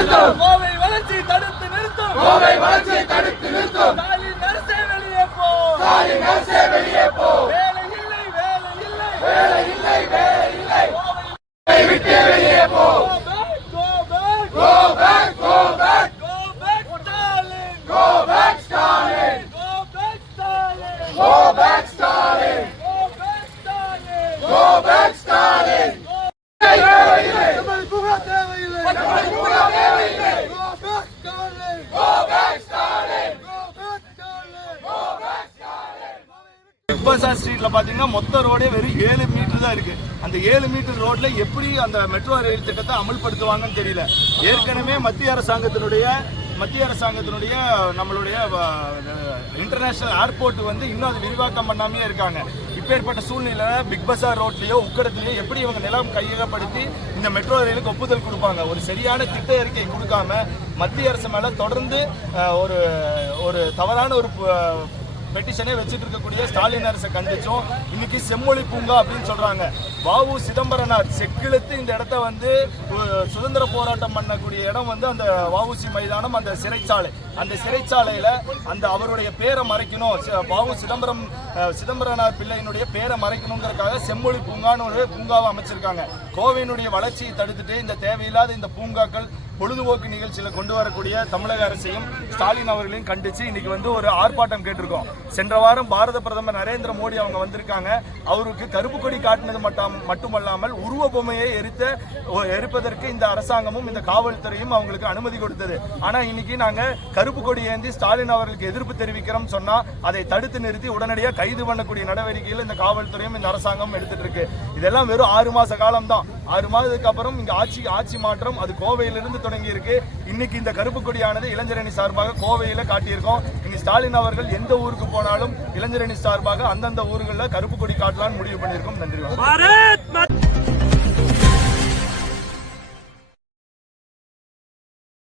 நிறுத்தும். கோவை வளர்ச்சி தடுத்து நிறுத்தும். கோவை வளர்ச்சி தடுத்து நிறுத்தும். ஸ்டாலின் அரசே வெளியே போ. ஸ்டாலின் அரசே வெளியே போ. வேலை இல்லை, வேலை இல்லை, வேலை இல்லை, வேலை இல்லை. கோவை விட்டு வெளியே போ. Go back, Go back, go back. go back, Stalin. Go back, Stalin. Go back, Stalin. Go back, Stalin. Go back, Stalin. Go back, Stalin. தேவையில்லை. நம்மளை புகழ தேவையில்லை. நம்மளை புகழ தேவையில்லை. Go back, Stalin. Go back, Stalin. Go back, Stalin. Go back, Stalin. Big Bazaar ஸ்ட்ரீட்ல பாத்தீங்கன்னா மொத்த ரோடே வெறும் 7 மீட்டர் தான் இருக்கு. அந்த 7 மீட்டர் ரோட்ல எப்படி அந்த மெட்ரோ ரயில் திட்டத்தை அமல்படுத்துவாங்கன்னு தெரியல. ஏற்கனவே மத்திய அரசாங்கத்தினுடைய நம்மளுடைய இன்டர்நேஷனல் ஏர்போர்ட் வந்து இன்னும் அது விரிவாக்கம் பண்ணாமே இருக்காங்க. இப்பேற்பட்ட சூழ்நிலை பிக் பஸார் ரோட்லயோ உக்கடத்திலேயோ எப்படி இவங்க நிலம் கையகப்படுத்தி இந்த மெட்ரோ ரயிலுக்கு ஒப்புதல் கொடுப்பாங்க? ஒரு சரியான திட்ட அறிக்கை கொடுக்காம மத்திய அரசு மேல தொடர்ந்து ஒரு தவறான ஒரு பெட்டிஷனே வச்சுட்டு இருக்கக்கூடிய ஸ்டாலின் அரசை கண்டிச்சோம். இன்னைக்கு செம்மொழி பூங்கா அப்படின்னு சொல்றாங்க. வாவு சிதம்பரனார் செக்கிழுத்து இந்த இடத்த வந்து சுதந்திர போராட்டம் பண்ணக்கூடிய இடம் வந்து அந்த வஉசி மைதானம், அந்த சிறைச்சாலையில அந்த அவருடைய பேரை மறைக்கணும், வாவு சிதம்பரனார் பிள்ளையினுடைய பேரை மறைக்கணுங்கிறதுக்காக செம்மொழி பூங்கான்னு ஒரு பூங்காவை அமைச்சிருக்காங்க. கோவையினுடைய வளர்ச்சியை தடுத்துட்டு இந்த தேவையில்லாத இந்த பூங்காக்கள் பொழுதுபோக்கு நிகழ்ச்சியில கொண்டு வரக்கூடிய தமிழக அரசையும் ஸ்டாலின் அவர்களையும் கண்டிச்சு இன்னைக்கு வந்து ஒரு ஆர்ப்பாட்டம் கேட்டிருக்கோம். சென்ற வாரம் பாரத பிரதமர் நரேந்திர மோடி அவங்க வந்திருக்காங்க. அவருக்கு கருப்பு கொடி காட்டினது மட்டுமல்லாமல் உருவ பொம்மையை எரிப்பதற்கு இந்த அரசாங்கமும் இந்த காவல்துறையும் அவங்களுக்கு அனுமதி கொடுத்தது. ஆனா இன்னைக்கு நாங்க கருப்பு கொடி ஏந்தி ஸ்டாலின் அவர்களுக்கு எதிர்ப்பு தெரிவிக்கிறோம் சொன்னா அதை தடுத்து நிறுத்தி உடனடியாக கைது பண்ணக்கூடிய நடவடிக்கையில் இந்த காவல்துறையும் இந்த அரசாங்கம் எடுத்துட்டு இருக்கு. இதெல்லாம் வெறும் 6 மாச காலம் தான். 6 மாதத்துக்கு அப்புறம் இங்க ஆட்சி மாற்றம் அது கோவையிலிருந்து தொடங்கி இருக்கு. இன்னைக்கு இந்த கருப்பு கொடியானது இளைஞரணி சார்பாக கோவையில காட்டியிருக்கோம். இனி ஸ்டாலின் அவர்கள் எந்த ஊருக்கு போனாலும் இளைஞரணி சார்பாக அந்தந்த ஊர்களில் கருப்பு கொடி காட்டலாம்னு முடிவு பண்ணியிருக்கோம். நன்றி.